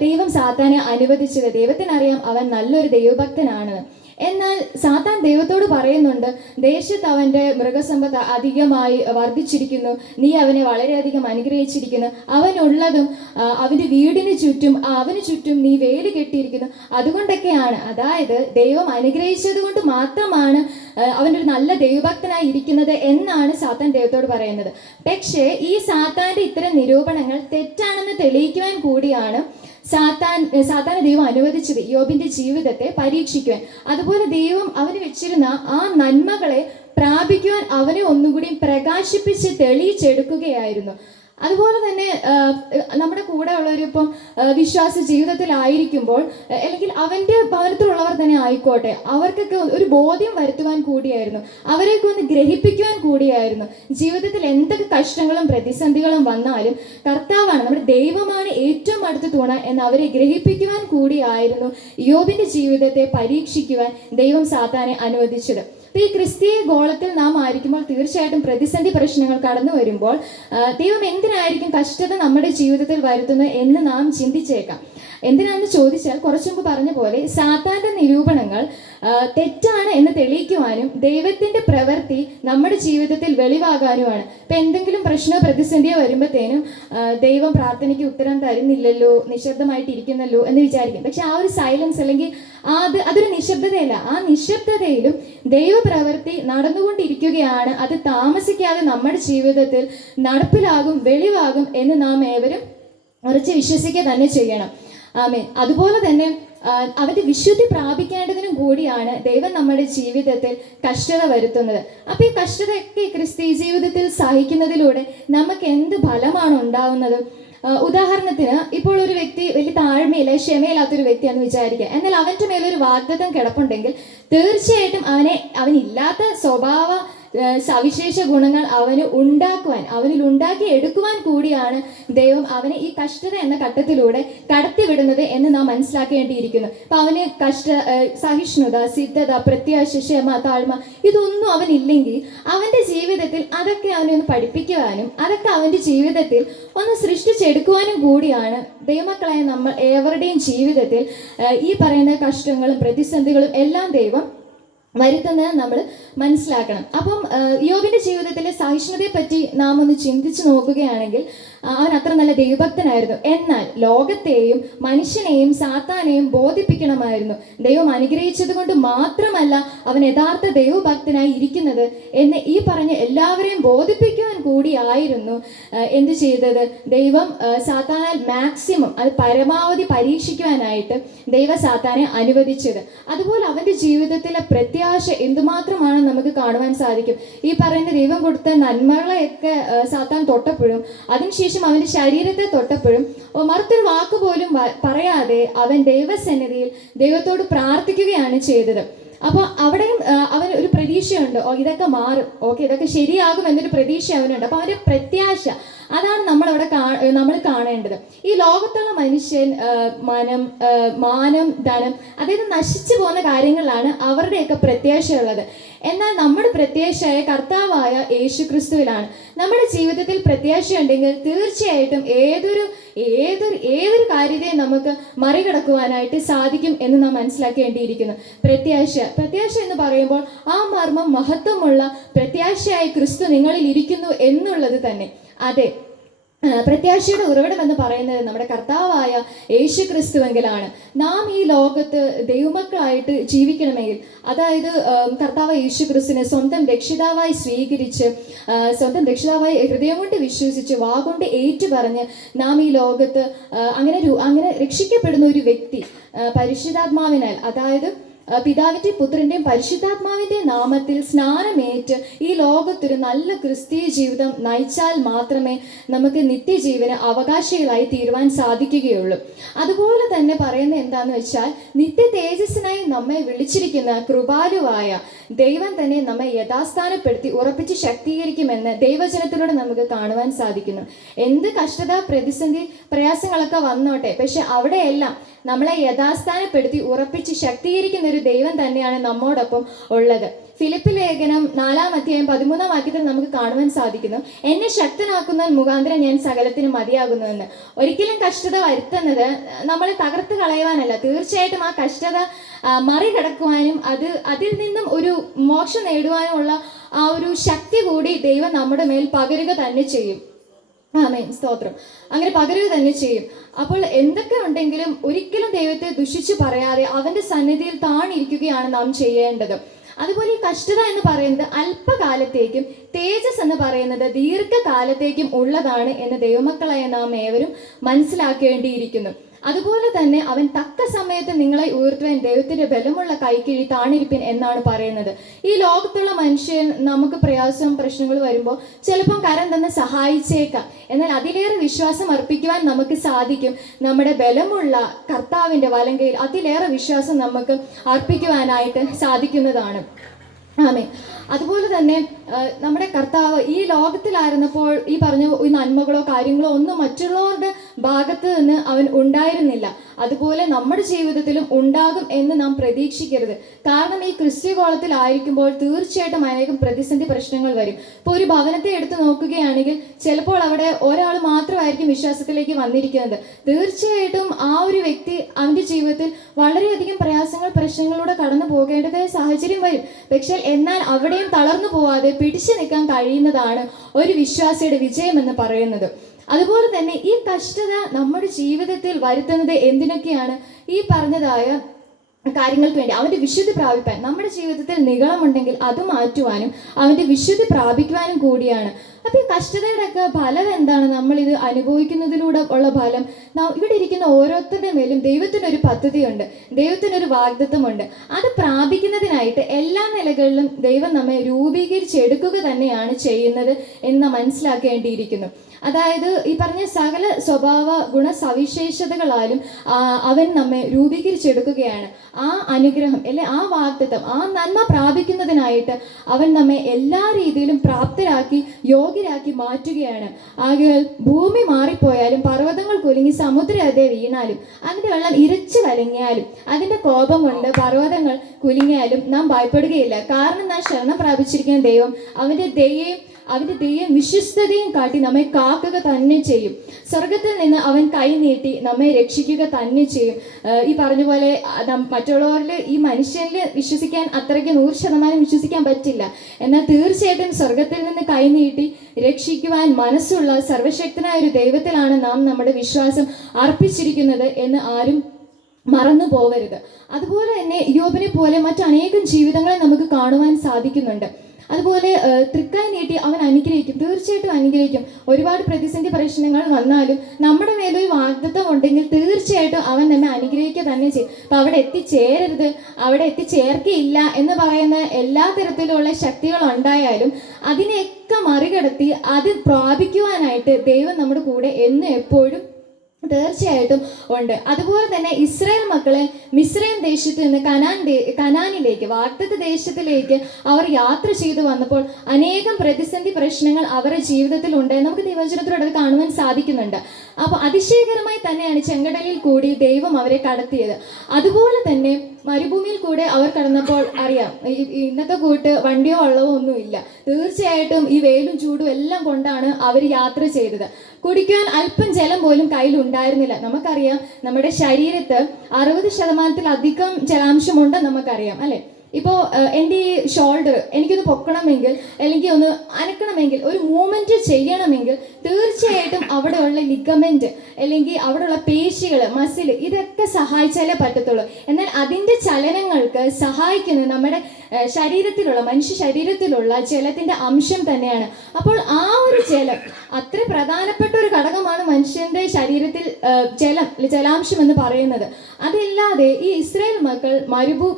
ദൈവം സാത്താനെ അനുവദിച്ചത്? ദൈവത്തിനറിയാം അവൻ നല്ലൊരു ദൈവഭക്തനാണെന്ന് എന്നാൽ സാത്താൻ ദൈവത്തോട് പറയുന്നുണ്ട് ദേശത്ത് അവന്റെ മൃഗസമ്പത്ത് അധികമായി വർദ്ധിച്ചിരിക്കുന്നു. നീ അവനെ വളരെയധികം അനുഗ്രഹിച്ചിരിക്കുന്നു. അവനുള്ളതും അവന്റെ വീടിന് ചുറ്റും അവന് ചുറ്റും നീ വേൽ കെട്ടിയിരിക്കുന്നു. അതുകൊണ്ടൊക്കെയാണ് അതായത് ദൈവം അനുഗ്രഹിച്ചത് കൊണ്ട് മാത്രമാണ് അവനൊരു നല്ല ദൈവഭക്തനായി ഇരിക്കുന്നത് എന്നാണ് സാത്താൻ ദൈവത്തോട് പറയുന്നത്. പക്ഷേ ഈ സാത്താന്റെ ഇത്തരം നിരൂപണങ്ങൾ തെറ്റാണെന്ന് തെളിയിക്കുവാൻ കൂടിയാണ് സാത്താൻ സാത്താൻ ദൈവം അനുവദിച്ചത് യോബിന്റെ ജീവിതത്തെ പരീക്ഷിക്കുവാൻ. അതുപോലെ ദൈവം അവന് വെച്ചിരുന്ന ആ നന്മകളെ പ്രാപിക്കുവാൻ അവനെ ഒന്നുകൂടി പ്രകാശിപ്പിച്ച് തെളിയിച്ചെടുക്കുകയായിരുന്നു. അതുപോലെ തന്നെ നമ്മുടെ കൂടെ ഉള്ളവർ ഇപ്പം വിശ്വാസ ജീവിതത്തിലായിരിക്കുമ്പോൾ അല്ലെങ്കിൽ അവന്റെ ഭവനത്തിലുള്ളവർ തന്നെ ആയിക്കോട്ടെ അവർക്കൊക്കെ ഒരു ബോധ്യം വരുത്തുവാൻ കൂടിയായിരുന്നു. അവരെയൊക്കെ ഒന്ന് ഗ്രഹിപ്പിക്കുവാൻ കൂടിയായിരുന്നു. ജീവിതത്തിൽ എന്തൊക്കെ കഷ്ടങ്ങളും പ്രതിസന്ധികളും വന്നാലും കർത്താവാണ് നമ്മുടെ ദൈവമാണ് ഏറ്റവും അടുത്ത തുണ എന്ന് അവരെ ഗ്രഹിപ്പിക്കുവാൻ കൂടിയായിരുന്നു യോബിന്റെ ജീവിതത്തെ പരീക്ഷിക്കുവാൻ ദൈവം സാത്താനെ അനുവദിച്ചത്. ഈ ക്രിസ്തീയ ഗോളത്തിൽ നാം ആയിരിക്കുമ്പോൾ തീർച്ചയായിട്ടും പ്രതിസന്ധി പ്രശ്നങ്ങൾ കടന്നു വരുമ്പോൾ ദൈവം എന്തിനായിരിക്കും കഷ്ടത നമ്മുടെ ജീവിതത്തിൽ വരുത്തുന്നത് എന്ന് നാം ചിന്തിച്ചേക്കാം. എന്തിനാണെന്ന് ചോദിച്ചാൽ കുറച്ചു മുമ്പ് പറഞ്ഞ പോലെ സാത്താന്റെ നിരൂപണങ്ങൾ തെറ്റാണ് എന്ന് തെളിയിക്കുവാനും ദൈവത്തിന്റെ പ്രവൃത്തി നമ്മുടെ ജീവിതത്തിൽ വെളിവാകാനുമാണ്. ഇപ്പൊ എന്തെങ്കിലും പ്രശ്നമോ പ്രതിസന്ധിയോ വരുമ്പോഴത്തേനും ദൈവം പ്രാർത്ഥനയ്ക്ക് ഉത്തരം തരുന്നില്ലല്ലോ നിശബ്ദമായിട്ടിരിക്കുന്നല്ലോ എന്ന് വിചാരിക്കും. പക്ഷെ ആ ഒരു സൈലൻസ് അല്ലെങ്കിൽ അത് അതൊരു നിശബ്ദതയല്ല. ആ നിശബ്ദതയിലും ദൈവപ്രവൃത്തി നടന്നുകൊണ്ടിരിക്കുകയാണ്. അത് താമസിക്കാതെ നമ്മുടെ ജീവിതത്തിൽ നടപ്പിലാകും വെളിവാകും എന്ന് നാം ഏവരും ഉറച്ച് വിശ്വസിക്കുക തന്നെ ചെയ്യണം. ആമേൻ. അതുപോലെ തന്നെ അവന്റെ വിശുദ്ധി പ്രാപിക്കേണ്ടതിനും കൂടിയാണ് ദൈവം നമ്മുടെ ജീവിതത്തിൽ കഷ്ടത വരുത്തുന്നത്. അപ്പൊ ഈ കഷ്ടതയൊക്കെ ക്രിസ്തീയ ജീവിതത്തിൽ സഹിക്കുന്നതിലൂടെ നമുക്ക് എന്ത് ഫലമാണ് ഉണ്ടാവുന്നത്? ഉദാഹരണത്തിന് ഇപ്പോൾ ഒരു വ്യക്തി വലിയ താഴ്മയില്ല ക്ഷമയില്ലാത്തൊരു വ്യക്തിയാണെന്ന് വിചാരിക്കുക. എന്നാൽ അവന്റെ മേലൊരു വാഗ്ദത്തം കിടപ്പുണ്ടെങ്കിൽ തീർച്ചയായിട്ടും അവനെ അവനില്ലാത്ത സ്വഭാവ സവിശേഷ ഗുണങ്ങൾ അവന് ഉണ്ടാക്കുവാൻ അവനിൽ ഉണ്ടാക്കി എടുക്കുവാൻ കൂടിയാണ് ദൈവം അവനെ ഈ കഷ്ടത എന്ന ഘട്ടത്തിലൂടെ കടത്തിവിടുന്നത് എന്ന് നാം മനസ്സിലാക്കേണ്ടിയിരിക്കുന്നു. അപ്പൊ അവന് കഷ്ട സഹിഷ്ണുത സിദ്ധത പ്രത്യാശ ക്ഷമ താഴ്മ ഇതൊന്നും അവനില്ലെങ്കിൽ അവന്റെ ജീവിതത്തിൽ അതൊക്കെ അവനെ ഒന്ന് പഠിപ്പിക്കുവാനും അതൊക്കെ അവന്റെ ജീവിതത്തിൽ ഒന്ന് സൃഷ്ടിച്ചെടുക്കുവാനും കൂടിയാണ് ദൈവമക്കളായ നമ്മൾ ഏവരുടെയും ജീവിതത്തിൽ ഈ പറയുന്ന കഷ്ടങ്ങളും പ്രതിസന്ധികളും എല്ലാം ദൈവം വരുത്തുന്നത് നമ്മൾ മനസ്സിലാക്കണം. അപ്പം യോബിന്റെ ജീവിതത്തിലെ സഹിഷ്ണുതയെ പറ്റി നാം ഒന്ന് ചിന്തിച്ചു നോക്കുകയാണെങ്കിൽ അവൻ അത്ര നല്ല ദൈവഭക്തനായിരുന്നു. എന്നാൽ ലോകത്തെയും മനുഷ്യനെയും സാത്താനെയും ബോധിപ്പിക്കണമായിരുന്നു. ദൈവം അനുഗ്രഹിച്ചത് കൊണ്ട് മാത്രമല്ല അവൻ യഥാർത്ഥ ദൈവഭക്തനായി ഇരിക്കുന്നത് എന്ന് ഈ പറഞ്ഞ എല്ലാവരെയും ബോധിപ്പിക്കുവാൻ കൂടിയായിരുന്നു എന്ത് ചെയ്തത്? ദൈവം സാത്താനാൽ മാക്സിമം അത് പരമാവധി പരീക്ഷിക്കുവാനായിട്ട് ദൈവ സാത്താനെ അനുവദിച്ചത്. അതുപോലെ അവന്റെ ജീവിതത്തിലെ പ്രത്യാശ എന്തുമാത്രമാണ് നമുക്ക് കാണുവാൻ സാധിക്കും. ഈ പറയുന്ന ദൈവം കൊടുത്ത നന്മകളെയൊക്കെ സാത്താൻ തൊട്ടപ്പോഴും അതിനുശേഷം അവന്റെ ശരീരത്തെ തൊട്ടപ്പോഴും മറുത്തൊരു വാക്ക് പോലും പറയാതെ അവൻ ദൈവസന്നിധിയിൽ ദൈവത്തോട് പ്രാർത്ഥിക്കുകയാണ് ചെയ്തത്. അപ്പോൾ അവിടെയും അവൻ ഒരു പ്രതീക്ഷയുണ്ട്. ഓ ഇതൊക്കെ മാറും. ഓക്കെ ഇതൊക്കെ ശരിയാകും എന്നൊരു പ്രതീക്ഷ അവനുണ്ട്. അപ്പോൾ അവന്റെ പ്രത്യാശ അതാണ് നമ്മളവിടെ നമ്മൾ കാണേണ്ടത്. ഈ ലോകത്തുള്ള മനുഷ്യൻ മനം മാനം ധനം അതായത് നശിച്ചു പോകുന്ന കാര്യങ്ങളിലാണ് അവരുടെയൊക്കെ പ്രത്യാശയുള്ളത്. എന്നാൽ നമ്മുടെ പ്രത്യാശയായ കർത്താവായ യേശു ക്രിസ്തുവിലാണ് നമ്മുടെ ജീവിതത്തിൽ പ്രത്യാശ ഉണ്ടെങ്കിൽ തീർച്ചയായിട്ടും ഏതൊരു ഏതൊരു ഏതൊരു കാര്യത്തെയും നമുക്ക് മറികടക്കുവാനായിട്ട് സാധിക്കും എന്ന് നാം മനസ്സിലാക്കേണ്ടിയിരിക്കുന്നു. പ്രത്യാശ പ്രത്യാശ എന്ന് പറയുമ്പോൾ ആ മർമ്മം മഹത്വമുള്ള പ്രത്യാശയായി ക്രിസ്തു നിങ്ങളിൽ ഇരിക്കുന്നു എന്നുള്ളത് തന്നെ. അതെ പ്രത്യാശയുടെ ഉറവിടം എന്ന് പറയുന്നത് നമ്മുടെ കർത്താവായ യേശു ക്രിസ്തുവെങ്കിലാണ് നാം ഈ ലോകത്ത് ദൈവമക്കളായിട്ട് ജീവിക്കണമെങ്കിൽ അതായത് കർത്താവ് യേശു ക്രിസ്തുവിനെ സ്വന്തം രക്ഷിതാവായി സ്വീകരിച്ച് സ്വന്തം രക്ഷിതാവായി ഹൃദയം കൊണ്ട് വിശ്വസിച്ച് വാഗൊണ്ട് ഏറ്റുപറഞ്ഞ് നാം ഈ ലോകത്ത് അങ്ങനെ അങ്ങനെ രക്ഷിക്കപ്പെടുന്ന ഒരു വ്യക്തി പരിശുദ്ധാത്മാവിനാൽ അതായത് ആ, പിതാവിന്റെയും പരിശുദ്ധാത്മാവിന്റെ നാമത്തിൽ സ്നാനമേറ്റ് ഈ ലോകത്തൊരു നല്ല ക്രിസ്തീയ ജീവിതം നയിച്ചാൽ മാത്രമേ നമുക്ക് നിത്യജീവന് അവകാശികളായി തീരുവാൻ സാധിക്കുകയുള്ളൂ. അതുപോലെ തന്നെ പറയുന്നത് എന്താന്ന് വെച്ചാൽ നിത്യ തേജസ്സിനായി നമ്മെ വിളിച്ചിരിക്കുന്ന കൃപാലുവായ ദൈവം തന്നെ നമ്മെ യഥാസ്ഥാനപ്പെടുത്തി ഉറപ്പിച്ച് ശക്തീകരിക്കുമെന്ന് ദൈവജനത്തിലൂടെ നമുക്ക് കാണുവാൻ സാധിക്കുന്നു. എന്ത് കഷ്ടത പ്രതിസന്ധി പ്രയാസങ്ങളൊക്കെ വന്നോട്ടെ പക്ഷെ അവിടെയെല്ലാം നമ്മളെ യഥാസ്ഥാനപ്പെടുത്തി ഉറപ്പിച്ച് ശക്തീകരിക്കുന്ന ഒരു ദൈവം തന്നെയാണ് നമ്മോടൊപ്പം ഉള്ളത്. ഫിലിപ്പ് ലേഖനം നാലാം അധ്യായം പതിമൂന്നാം വാക്യത്തിൽ നമുക്ക് കാണുവാൻ സാധിക്കുന്നു. എന്നെ ശക്തനാക്കുന്ന മുഖാന്തരം ഞാൻ സകലത്തിന് മതിയാകുന്നുവെന്ന്. ഒരിക്കലും കഷ്ടത വരുത്തുന്നത് നമ്മളെ തകർത്ത് കളയുവാനല്ല. തീർച്ചയായിട്ടും ആ കഷ്ടത മറികടക്കുവാനും അത് അതിൽ നിന്നും ഒരു മോക്ഷം നേടുവാനുമുള്ള ആ ഒരു ശക്തി കൂടി ദൈവം നമ്മുടെ മേൽ പകരുക തന്നെ ചെയ്യും. ആമേൻ. സ്തോത്രം. അങ്ങനെ പകരുക തന്നെ ചെയ്യും. അപ്പോൾ എന്തൊക്കെ ഉണ്ടെങ്കിലും ഒരിക്കലും ദൈവത്തെ ദുഷിച്ചു പറയാതെ അവന്റെ സന്നിധിയിൽ താണിരിക്കുകയാണ് നാം ചെയ്യേണ്ടത്. അതുപോലെ ഈ കഷ്ടത എന്ന് പറയുന്നത് അല്പകാലത്തേക്കും തേജസ് എന്ന് പറയുന്നത് ദീർഘകാലത്തേക്കും ഉള്ളതാണ് എന്ന് ദൈവമക്കളായ നാം ഏവരും മനസ്സിലാക്കേണ്ടിയിരിക്കുന്നു. അതുപോലെ തന്നെ അവൻ തക്ക സമയത്ത് നിങ്ങളെ ഉയർത്തുവാൻ ദൈവത്തിന്റെ ബലമുള്ള കൈക്കിഴി താണിരിപ്പിൻ എന്നാണ് പറയുന്നത്. ഈ ലോകത്തുള്ള മനുഷ്യൻ നമുക്ക് പ്രയാസവും പ്രശ്നങ്ങൾ വരുമ്പോൾ ചിലപ്പം കരം തന്നെ സഹായിച്ചേക്കാം. എന്നാൽ അതിലേറെ വിശ്വാസം അർപ്പിക്കുവാൻ നമുക്ക് സാധിക്കും. നമ്മുടെ ബലമുള്ള കർത്താവിന്റെ വലങ്കയിൽ അതിലേറെ വിശ്വാസം നമുക്ക് അർപ്പിക്കുവാനായിട്ട് സാധിക്കുന്നതാണ്. ആമേ അതുപോലെ തന്നെ നമ്മുടെ കർത്താവ് ഈ ലോകത്തിലായിരുന്നപ്പോൾ ഈ പറഞ്ഞ ഈ നന്മകളോ കാര്യങ്ങളോ ഒന്നും മറ്റുള്ളവരുടെ ഭാഗത്ത് നിന്ന് അവൻ ഉണ്ടായിരുന്നില്ല. അതുപോലെ നമ്മുടെ ജീവിതത്തിലും ഉണ്ടാകും എന്ന് നാം പ്രതീക്ഷിക്കരുത്. കാരണം ഈ ക്രിസ്ത്യകോളത്തിലായിരിക്കുമ്പോൾ തീർച്ചയായിട്ടും അനേകം പ്രതിസന്ധി പ്രശ്നങ്ങൾ വരും. ഇപ്പോൾ ഒരു ഭവനത്തെ എടുത്തു നോക്കുകയാണെങ്കിൽ ചിലപ്പോൾ അവിടെ ഒരാൾ മാത്രമായിരിക്കും വിശ്വാസത്തിലേക്ക് വന്നിരിക്കുന്നത്. തീർച്ചയായിട്ടും ആ ഒരു വ്യക്തി അവന്റെ ജീവിതത്തിൽ വളരെയധികം പ്രയാസങ്ങൾ പ്രശ്നങ്ങളിലൂടെ കടന്നു പോകേണ്ടതായ സാഹചര്യം വരും. പക്ഷേ എന്നാൽ അവിടെയും തളർന്നു പോവാതെ പിടിച്ചു നിൽക്കാൻ കഴിയുന്നതാണ് ഒരു വിശ്വാസിയുടെ വിജയമെന്ന് പറയുന്നത്. അതുപോലെ തന്നെ ഈ കഷ്ടത നമ്മുടെ ജീവിതത്തിൽ വരുത്തുന്നത് എന്തിനൊക്കെയാണ്? ഈ പറഞ്ഞതായ കാര്യങ്ങൾക്ക് വേണ്ടി അവന്റെ വിശുദ്ധി പ്രാപിപ്പാൻ നമ്മുടെ ജീവിതത്തിൽ നികളമുണ്ടെങ്കിൽ അത് മാറ്റുവാനും അവന്റെ വിശുദ്ധി പ്രാപിക്കുവാനും കൂടിയാണ്. അപ്പോൾ ഈ കഷ്ടതയുടെ ഒക്കെ ഫലം എന്താണ്? നമ്മൾ ഇത് അനുഭവിക്കുന്നതിലൂടെ ഉള്ള ഫലം. ഇവിടെ ഇരിക്കുന്ന ഓരോരുത്തരുടെ മേലും ദൈവത്തിനൊരു പദ്ധതിയുണ്ട് ദൈവത്തിനൊരു വാഗ്ദത്വമുണ്ട് അത് പ്രാപിക്കുന്നതിനായിട്ട് എല്ലാ നിലകളിലും ദൈവം നമ്മെ രൂപീകരിച്ചെടുക്കുക തന്നെയാണ് ചെയ്യുന്നത് എന്ന് മനസ്സിലാക്കേണ്ടിയിരിക്കുന്നു. അതായത് ഈ പറഞ്ഞ സകല സ്വഭാവ ഗുണ സവിശേഷതകളാലും അവൻ നമ്മെ രൂപീകരിച്ചെടുക്കുകയാണ്. ആ അനുഗ്രഹം അല്ലെ ആ വാഗ്ദത്തം ആ നന്മ പ്രാപിക്കുന്നതിനായിട്ട് അവൻ നമ്മെ എല്ലാ രീതിയിലും പ്രാപ്തരാക്കി യോഗ്യരാക്കി മാറ്റുകയാണ്. ആകയാൽ ഭൂമി മാറിപ്പോയാലും പർവതങ്ങൾ കുലുങ്ങി സമുദ്രത്തെ വീണാലും അതിന്റെ വെള്ളം ഇരച്ചു വലങ്ങിയാലും അതിന്റെ കോപം കൊണ്ട് പർവതങ്ങൾ കുലുങ്ങിയാലും നാം ഭയപ്പെടുകയില്ല. കാരണം നാം ശരണം പ്രാപിച്ചിരിക്കുന്ന ദൈവം അവന്റെ ദയയും അവന്റെ ദൈവം വിശ്വസ്തതയും കാട്ടി നമ്മെ കാക്കുക തന്നെ ചെയ്യും. സ്വർഗത്തിൽ നിന്ന് അവൻ കൈ നീട്ടി നമ്മെ രക്ഷിക്കുക തന്നെ ചെയ്യും. ഈ പറഞ്ഞ പോലെ മറ്റുള്ളവരിൽ ഈ മനുഷ്യനിൽ വിശ്വസിക്കാൻ അത്രയ്ക്ക് നൂറ് ശതമാനം വിശ്വസിക്കാൻ പറ്റില്ല. എന്നാൽ തീർച്ചയായിട്ടും സ്വർഗത്തിൽ നിന്ന് കൈ നീട്ടി രക്ഷിക്കുവാൻ മനസ്സുള്ള സർവശക്തനായ ഒരു ദൈവത്തിലാണ് നാം നമ്മുടെ വിശ്വാസം അർപ്പിച്ചിരിക്കുന്നത് എന്ന് ആരും മറന്നു പോകരുത്. അതുപോലെ തന്നെ യോബിനെ പോലെ മറ്റനേകം ജീവിതങ്ങളെ നമുക്ക് കാണുവാൻ സാധിക്കുന്നുണ്ട്. അതുപോലെ തൃക്കായി തൃക്കൈ നീട്ടി അവൻ അനുഗ്രഹിക്കും. തീർച്ചയായിട്ടും അനുഗ്രഹിക്കും. ഒരുപാട് പ്രതിസന്ധി പ്രശ്നങ്ങൾ വന്നാലും നമ്മുടെ മേലൊരു വാഗ്ദത്വം ഉണ്ടെങ്കിൽ തീർച്ചയായിട്ടും അവൻ നമ്മെ അനുഗ്രഹിക്കുക തന്നെ ചെയ്യും. അപ്പം അവിടെ എത്തിച്ചേരരുത്. അവിടെ എത്തിച്ചേർക്കയില്ല എന്ന് പറയുന്ന എല്ലാ തരത്തിലുള്ള ശക്തികൾ ഉണ്ടായാലും അതിനെയൊക്കെ മറികടത്തി അത് പ്രാപിക്കുവാനായിട്ട് ദൈവം നമ്മുടെ കൂടെ എന്നും എപ്പോഴും തീർച്ചയായിട്ടും ഉണ്ട്. അതുപോലെ തന്നെ ഇസ്രായേൽ മക്കളെ മിസ്രൈം ദേശത്ത് നിന്ന് കനാൻ കനാനിലേക്ക് വാഗ്ദത്ത ദേശത്തിലേക്ക് അവർ യാത്ര ചെയ്തു വന്നപ്പോൾ അനേകം പ്രതിസന്ധി പ്രശ്നങ്ങൾ അവരുടെ ജീവിതത്തിൽ ഉണ്ട് നമുക്ക് ദൈവചനത്തിലൂടെ അത് കാണുവാൻ സാധിക്കുന്നുണ്ട്. അപ്പോൾ അതിശയകരമായി തന്നെയാണ് ചെങ്കടലിൽ കൂടി ദൈവം അവരെ കടത്തിയത്. അതുപോലെ തന്നെ മരുഭൂമിയിൽ കൂടെ അവർ കടന്നപ്പോൾ അറിയാം ഇന്നത്തെ കൂട്ട് വണ്ടിയോ വള്ളമോ ഒന്നുമില്ല. തീർച്ചയായിട്ടും ഈ വെയിലും ചൂടും എല്ലാം കൊണ്ടാണ് അവർ യാത്ര ചെയ്തത്. കുടിക്കാൻ അല്പം ജലം പോലും കയ്യിൽ ഉണ്ടായിരുന്നില്ല നമുക്കറിയാം നമ്മുടെ ശരീരത്ത് അറുപത് ശതമാനത്തിലധികം ജലാംശമുണ്ടെന്ന് നമുക്കറിയാം അല്ലെ? ഇപ്പോൾ എന്റെ ഈ ഷോൾഡർ എനിക്കൊന്ന് പൊക്കണമെങ്കിൽ അല്ലെങ്കിൽ ഒന്ന് അനക്കണമെങ്കിൽ ഒരു മൂവ്മെന്റ് ചെയ്യണമെങ്കിൽ തീർച്ചയായിട്ടും അവിടെയുള്ള ലിഗമെന്റ് അല്ലെങ്കിൽ അവിടെയുള്ള പേശികൾ മസിൽ ഇതൊക്കെ സഹായിച്ചാലേ പറ്റത്തുള്ളൂ. എന്നാൽ അതിന്റെ ചലനങ്ങൾക്ക് സഹായിക്കുന്നത് നമ്മുടെ ശരീരത്തിലുള്ള മനുഷ്യ ശരീരത്തിലുള്ള ജലത്തിന്റെ അംശം തന്നെയാണ്. അപ്പോൾ ആ ഒരു ജലം അത്ര പ്രധാനപ്പെട്ട ഒരു ഘടകമാണ് മനുഷ്യന്റെ ശരീരത്തിൽ ജലം ജലാംശം എന്ന് പറയുന്നത്. അതില്ലാതെ ഈ ഇസ്രായേൽ മക്കൾ മരുഭു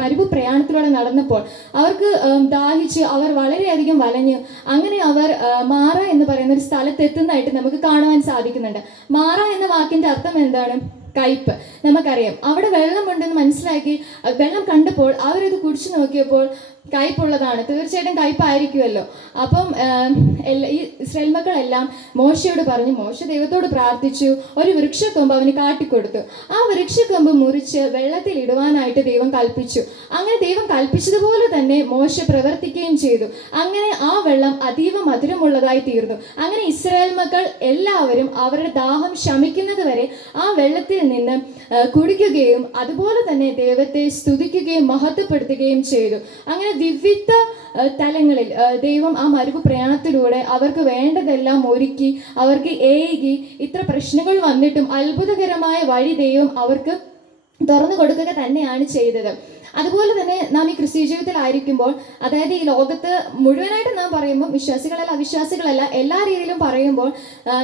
മരുഭു പ്രയാണത്തിലൂടെ നടന്നപ്പോൾ അവർക്ക് ദാഹിച്ച് അവർ വളരെയധികം വലഞ്ഞ് അങ്ങനെ അവർ മാറ എന്ന് പറയുന്ന ഒരു സ്ഥലത്ത് എത്തുന്നതായിട്ട് നമുക്ക് കാണുവാൻ സാധിക്കുന്നുണ്ട്. മാറ എന്ന വാക്കിന്റെ അർത്ഥം എന്താണ്? കയ്പ്. നമുക്കറിയാം. അവിടെ വെള്ളമുണ്ടെന്ന് മനസ്സിലാക്കി വെള്ളം കണ്ടപ്പോൾ അവരത് കുടിച്ചു നോക്കിയപ്പോൾ കയ്പുള്ളതാണ്. തീർച്ചയായിട്ടും കയ്പായിരിക്കുമല്ലോ. അപ്പം ഈ ഇസ്രായേൽ മോശയോട് പറഞ്ഞു മോശ ദൈവത്തോട് പ്രാർത്ഥിച്ചു ഒരു വൃക്ഷക്കൊമ്പ് അവന് കാട്ടിക്കൊടുത്തു. ആ വൃക്ഷക്കൊമ്പ് മുറിച്ച് വെള്ളത്തിൽ ഇടുവാനായിട്ട് ദൈവം കൽപ്പിച്ചു. അങ്ങനെ ദൈവം കൽപ്പിച്ചതുപോലെ തന്നെ മോശ പ്രവർത്തിക്കുകയും ചെയ്തു. അങ്ങനെ ആ വെള്ളം അതീവ മധുരമുള്ളതായി തീർന്നു. അങ്ങനെ ഇസ്രായേൽ മക്കൾ എല്ലാവരും അവരുടെ ദാഹം ശമിക്കുന്നത് വരെ ആ വെള്ളത്തിൽ നിന്ന് കുടിക്കുകയും അതുപോലെ തന്നെ ദൈവത്തെ സ്തുതിക്കുകയും മഹത്വപ്പെടുത്തുകയും ചെയ്തു. അങ്ങനെ വിവിധ തലങ്ങളിൽ ദൈവം ആ മരുവ് പ്രയാണത്തിലൂടെ അവർക്ക് വേണ്ടതെല്ലാം ഒരുക്കി അവർക്ക് ഏകി ഇത്ര പ്രശ്നങ്ങൾ വന്നിട്ടും അത്ഭുതകരമായ വഴി ദൈവം അവർക്ക് തുറന്നു കൊടുക്കുക തന്നെയാണ് ചെയ്തത്. അതുപോലെ തന്നെ നാം ഈ ക്രിസ്ത്യ ജീവിതത്തിലായിരിക്കുമ്പോൾ അതായത് ഈ ലോകത്ത് മുഴുവനായിട്ട് നാം പറയുമ്പോൾ വിശ്വാസികളല്ല അവിശ്വാസികളല്ല എല്ലാ രീതിയിലും പറയുമ്പോൾ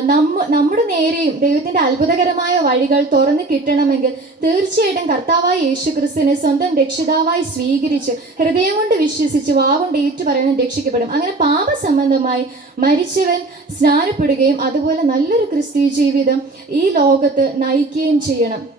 നമ്മ നമ്മുടെ നേരെയും ദൈവത്തിന്റെ അത്ഭുതകരമായ വഴികൾ തുറന്നു കിട്ടണമെങ്കിൽ തീർച്ചയായിട്ടും കർത്താവായ യേശു ക്രിസ്തുവിനെ സ്വന്തം രക്ഷിതാവായി സ്വീകരിച്ച് ഹൃദയം കൊണ്ട് വിശ്വസിച്ച് വാവുകൊണ്ട് ഏറ്റു രക്ഷിക്കപ്പെടും. അങ്ങനെ പാപസംബന്ധമായി മരിച്ചവൻ സ്നാനപ്പെടുകയും അതുപോലെ നല്ലൊരു ക്രിസ്തീയ ജീവിതം ഈ ലോകത്ത് നയിക്കുകയും ചെയ്യണം.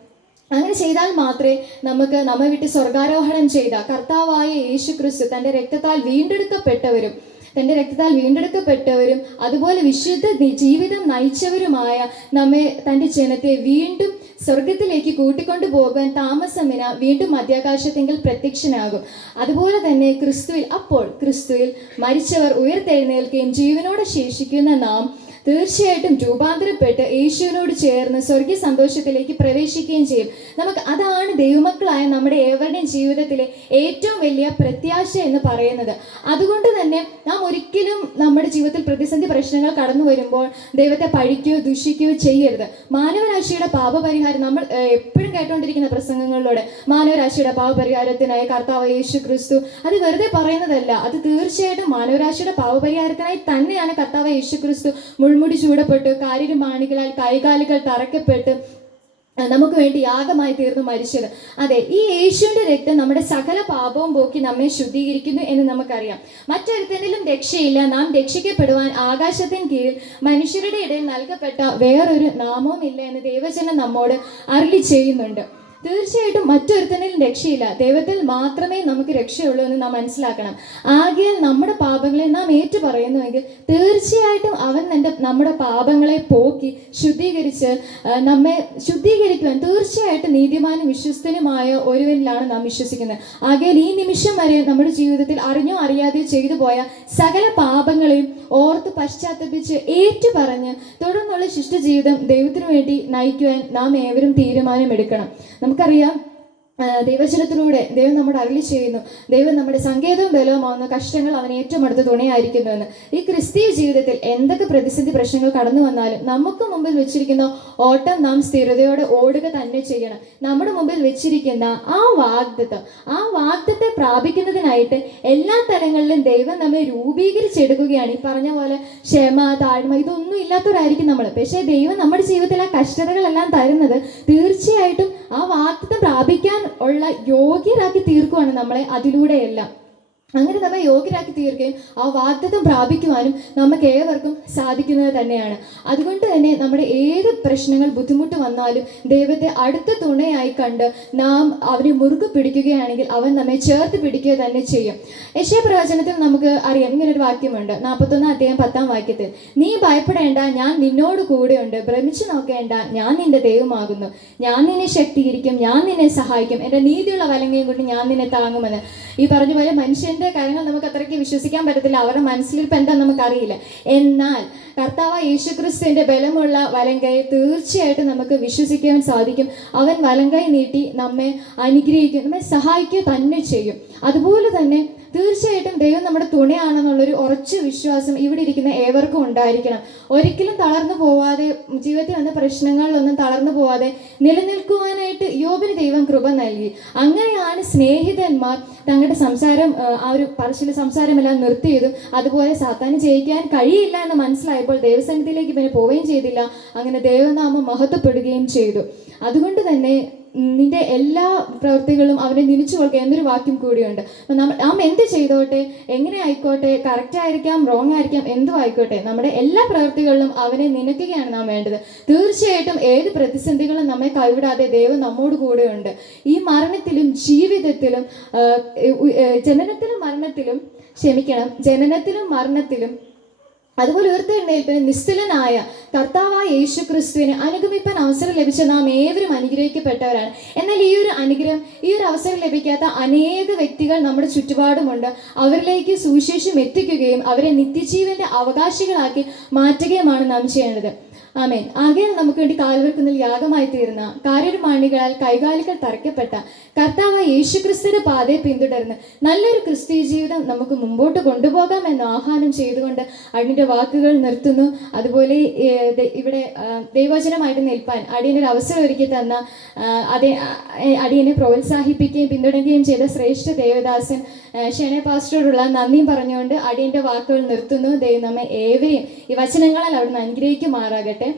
അങ്ങനെ ചെയ്താൽ മാത്രമേ നമുക്ക് നമ്മെ വിട്ട് സ്വർഗാരോഹണം ചെയ്ത കർത്താവായ യേശു ക്രിസ്തു തന്റെ രക്തത്താൽ വീണ്ടെടുക്കപ്പെട്ടവരും തന്റെ രക്തത്താൽ വീണ്ടെടുക്കപ്പെട്ടവരും അതുപോലെ വിശുദ്ധ ജീവിതം നയിച്ചവരുമായ നമ്മെ തന്റെ ജനത്തെ വീണ്ടും സ്വർഗത്തിലേക്ക് കൂട്ടിക്കൊണ്ടു പോകാൻ താമസമിന വീണ്ടും മധ്യാകാശത്തെങ്കിൽ പ്രത്യക്ഷനാകും. അതുപോലെ തന്നെ ക്രിസ്തുവിൽ അപ്പോൾ ക്രിസ്തുവിൽ മരിച്ചവർ ഉയർത്തെഴുന്നേൽക്കുകയും ജീവനോടെ ശേഷിക്കുന്ന നാം തീർച്ചയായിട്ടും രൂപാന്തരപ്പെട്ട് യേശുവിനോട് ചേർന്ന് സ്വർഗീയ സന്തോഷത്തിലേക്ക് പ്രവേശിക്കുകയും ചെയ്യും. നമുക്ക് അതാണ് ദൈവമക്കളായ നമ്മുടെ ഏവരുടെയും ജീവിതത്തിലെ ഏറ്റവും വലിയ പ്രത്യാശ എന്ന് പറയുന്നത്. അതുകൊണ്ട് തന്നെ നാം ഒരിക്കലും നമ്മുടെ ജീവിതത്തിൽ പ്രതിസന്ധി പ്രശ്നങ്ങൾ കടന്നു വരുമ്പോൾ ദൈവത്തെ പഴിക്കുകയോ ദുഷിക്കുകയോ ചെയ്യരുത്. മാനവരാശിയുടെ പാപപരിഹാരം നമ്മൾ എപ്പോഴും കേട്ടുകൊണ്ടിരിക്കുന്ന പ്രസംഗങ്ങളിലൂടെ മാനവരാശിയുടെ പാപപരിഹാരത്തിനായി കർത്താവ് യേശു ക്രിസ്തു അത് വെറുതെ പറയുന്നതല്ല. അത് തീർച്ചയായിട്ടും മാനവരാശിയുടെ പാപപരിഹാരത്തിനായി തന്നെയാണ് കർത്താവ് യേശു ക്രിസ്തു മുൾമുടി ചൂടപ്പെട്ട് കാരിരു മാണികളാൽ കൈകാലുകൾ തറക്കപ്പെട്ട് നമുക്ക് വേണ്ടി യാഗമായി തീർന്നു മരിച്ചത്. അതെ ഈ യേശുവിന്റെ രക്തം നമ്മുടെ സകല പാപവും പോക്കി നമ്മെ ശുദ്ധീകരിക്കുന്നു എന്ന് നമുക്കറിയാം. മറ്റൊരുത്തനിലും രക്ഷയില്ല. നാം രക്ഷിക്കപ്പെടുവാൻ ആകാശത്തിന് കീഴിൽ മനുഷ്യരുടെ ഇടയിൽ നൽകപ്പെട്ട വേറൊരു നാമവും ഇല്ല എന്ന് ദൈവജനം നമ്മോട് അറിയി ചെയ്യുന്നുണ്ട്. തീർച്ചയായിട്ടും മറ്റൊരുത്തനിലും രക്ഷയില്ല. ദൈവത്തിൽ മാത്രമേ നമുക്ക് രക്ഷയുള്ളൂ എന്ന് നാം മനസ്സിലാക്കണം. ആകയാൽ നമ്മുടെ പാപങ്ങളെ നാം ഏറ്റു പറയുന്നുവെങ്കിൽ തീർച്ചയായിട്ടും അവൻ എന്റെ നമ്മുടെ പാപങ്ങളെ പോക്കി ശുദ്ധീകരിച്ച് നമ്മെ ശുദ്ധീകരിക്കുവാൻ തീർച്ചയായിട്ടും നീതിമാനും വിശ്വസ്തനുമായ ഒരുവനിലാണ് നാം വിശ്വസിക്കുന്നത്. ആകയാൽ ഈ നിമിഷം വരെ നമ്മുടെ ജീവിതത്തിൽ അറിഞ്ഞോ അറിയാതെ ചെയ്തു പോയ സകല പാപങ്ങളെയും ഓർത്ത് പശ്ചാത്തപിച്ച് ഏറ്റുപറഞ്ഞ് തുടർന്നുള്ള ശിഷ്ടജീവിതം ദൈവത്തിനു വേണ്ടി നയിക്കുവാൻ നാം ഏവരും തീരുമാനമെടുക്കണം. നമുക്കറിയാം ദൈവചനത്തിലൂടെ ദൈവം നമ്മുടെ അരളി ചെയ്യുന്നു. ദൈവം നമ്മുടെ സങ്കേതവും ബലവുമാവുന്ന കഷ്ടങ്ങൾ അവൻ ഏറ്റവും അടുത്ത തുണയായിരിക്കുന്നുവെന്ന്. ഈ ക്രിസ്തീയ ജീവിതത്തിൽ എന്തൊക്കെ പ്രതിസന്ധി പ്രശ്നങ്ങൾ കടന്നു വന്നാലും നമുക്ക് മുമ്പിൽ വെച്ചിരിക്കുന്ന ഓട്ടം നാം സ്ഥിരതയോടെ ഓടുക തന്നെ ചെയ്യണം. നമ്മുടെ മുമ്പിൽ വെച്ചിരിക്കുന്ന ആ വാഗ്ദത്വം ആ വാഗ്ദത്തെ പ്രാപിക്കുന്നതിനായിട്ട് എല്ലാ തലങ്ങളിലും ദൈവം നമ്മെ രൂപീകരിച്ചെടുക്കുകയാണ്. ഈ പറഞ്ഞ പോലെ ക്ഷമ താഴ്മ ഇതൊന്നും ഇല്ലാത്തവരായിരിക്കും നമ്മൾ. പക്ഷേ ദൈവം നമ്മുടെ ജീവിതത്തിൽ ആ കഷ്ടതകളെല്ലാം തരുന്നത് തീർച്ചയായിട്ടും ആ വാഗ്ദത്തം പ്രാപിക്കാൻ ഉള്ള യോഗ്യരാക്കി തീർക്കുവാണ് നമ്മളെ അതിലൂടെയെല്ലാം. അങ്ങനെ നമ്മെ യോഗ്യരാക്കി തീർക്കുകയും ആ വാഗ്ദത്വം പ്രാപിക്കുവാനും നമുക്ക് ഏവർക്കും സാധിക്കുന്നത് തന്നെയാണ്. അതുകൊണ്ട് തന്നെ നമ്മുടെ ഏത് പ്രശ്നങ്ങൾ ബുദ്ധിമുട്ട് വന്നാലും ദൈവത്തെ അടുത്ത തുണയായി കണ്ട് നാം അവനെ മുറുകെ പിടിക്കുകയാണെങ്കിൽ അവൻ നമ്മെ ചേർത്ത് പിടിക്കുക തന്നെ ചെയ്യും. യശയ പ്രവചനത്തിൽ നമുക്ക് അറിയാം. ഇങ്ങനെ ഒരു വാക്യമുണ്ട്. നാൽപ്പത്തൊന്നാം അദ്ദേഹം പത്താം വാക്യത്തിൽ നീ ഭയപ്പെടേണ്ട ഞാൻ നിന്നോട് കൂടെയുണ്ട്. ഭ്രമിച്ചു നോക്കേണ്ട ഞാൻ നിന്റെ ദൈവമാകുന്നു. ഞാൻ നിന്നെ ശക്തീകരിക്കും ഞാൻ നിന്നെ സഹായിക്കും. എന്റെ നീതിയുള്ള വലങ്ങയും കൊണ്ട് ഞാൻ നിന്നെ താങ്ങുമെന്ന്. ഈ പറഞ്ഞ പോലെ മനുഷ്യന്റെ കാര്യങ്ങൾ നമുക്ക് അത്രയ്ക്ക് വിശ്വസിക്കാൻ പറ്റത്തില്ല. അവരുടെ മനസ്സിലിരിപ്പ് എന്താ നമുക്കറിയില്ല. എന്നാൽ കർത്താവ് യേശുക്രിസ്തുവിന്റെ ബലമുള്ള വലങ്കയെ തീർച്ചയായിട്ടും നമുക്ക് വിശ്വസിക്കാൻ സാധിക്കും. അവൻ വലങ്കൈ നീട്ടി നമ്മെ അനുഗ്രഹിക്കും നമ്മെ സഹായിക്കുക തന്നെ ചെയ്യും. അതുപോലെ തന്നെ തീർച്ചയായിട്ടും ദൈവം നമ്മുടെ തുണയാണെന്നുള്ളൊരു ഉറച്ച വിശ്വാസം ഇവിടെ ഇരിക്കുന്ന ഏവർക്കും ഉണ്ടായിരിക്കണം. ഒരിക്കലും തളർന്നു പോവാതെ ജീവിതത്തിൽ വന്ന പ്രശ്നങ്ങളിലൊന്നും തളർന്നു പോവാതെ നിലനിൽക്കുവാനായിട്ട് യോബിന് ദൈവം കൃപ നൽകി. അങ്ങനെയാണ് സ്നേഹിതന്മാർ തങ്ങളുടെ സംസാരം ആ, ഒരു പറശ്ശിലെ സംസാരമെല്ലാം നിർത്തിയതും അതുപോലെ സാത്താന് ജയിക്കാൻ കഴിയില്ല എന്ന് മനസ്സിലായപ്പോൾ ദൈവസന്നിധിയിലേക്ക് പിന്നെ പോവുകയും ചെയ്തില്ല. അങ്ങനെ ദൈവനാമം മഹത്വപ്പെടുകയും ചെയ്തു. അതുകൊണ്ട് തന്നെ നിന്റെ എല്ലാ പ്രവൃത്തികളും അവനെ നിലിച്ചു കൊടുക്കുക എന്നൊരു വാക്യം കൂടിയുണ്ട്. നമ്മൾ നമ്മ നാം എന്ത് ചെയ്തോട്ടെ എങ്ങനെ ആയിക്കോട്ടെ കറക്റ്റ് ആയിരിക്കാം റോങ് ആയിരിക്കാം എന്തും ആയിക്കോട്ടെ നമ്മുടെ എല്ലാ പ്രവൃത്തികളിലും അവനെ നിനക്കുകയാണ് നാം വേണ്ടത്. തീർച്ചയായിട്ടും ഏത് പ്രതിസന്ധികളും നമ്മെ കൈവിടാതെ ദൈവം നമ്മോട് കൂടെയുണ്ട്. ഈ മരണത്തിലും ജീവിതത്തിലും ജനനത്തിലും മരണത്തിലും ക്ഷമിക്കണം. ജനനത്തിലും മരണത്തിലും അതുപോലെ ഉയർത്തെഴുന്നേൽപ്പിന് നിസ്തുലനായ കർത്താവായ യേശു ക്രിസ്തുവിനെ അനുഗമിപ്പാൻ അവസരം ലഭിച്ച നാം ഏവരും അനുഗ്രഹിക്കപ്പെട്ടവരാണ്. എന്നാൽ ഈ ഒരു അനുഗ്രഹം ഈ ഒരു അവസരം ലഭിക്കാത്ത അനേക വ്യക്തികൾ നമ്മുടെ ചുറ്റുപാടുമുണ്ട്. അവരിലേക്ക് സുവിശേഷം എത്തിക്കുകയും അവരെ നിത്യജീവന്റെ അവകാശികളാക്കി മാറ്റുകയുമാണ് നാം ചെയ്യേണ്ടത്. ആമേൻ. ആകെ നമുക്ക് വേണ്ടി കാൽവെക്കുന്നിൽ യാഗമായി തീർന്ന കാര്യമാണികളാൽ കൈകാലികൾ തറയ്ക്കപ്പെട്ട കർത്താവ് യേശുക്രിസ്തുവിന്റെ പാതയെ പിന്തുടർന്ന് നല്ലൊരു ക്രിസ്തീയ ജീവിതം നമുക്ക് മുമ്പോട്ട് കൊണ്ടുപോകാം എന്ന് ആഹ്വാനം ചെയ്തുകൊണ്ട് അടിയന്റെ വാക്കുകൾ നിർത്തുന്നു. അതുപോലെ ഇവിടെ ദൈവവചനമായിട്ട് നിൽപ്പാൻ അടിയനൊരു അവസരം ഒരുക്കി തന്ന അതേ അടിയനെ പ്രോത്സാഹിപ്പിക്കുകയും പിന്തുടരുകയും ചെയ്ത ശ്രേഷ്ഠ ദേവദാസൻ ഷെനെ പാസ്റ്ററോടുള്ള നന്ദിയും പറഞ്ഞുകൊണ്ട് അടിയന്റെ വാക്കുകൾ നിർത്തുന്നു. ദൈവം നമ്മെ ഏവരെയും ഈ വചനങ്ങളാൽ അവിടുന്ന് അനുഗ്രഹിക്കുമാറാകട്ടെ.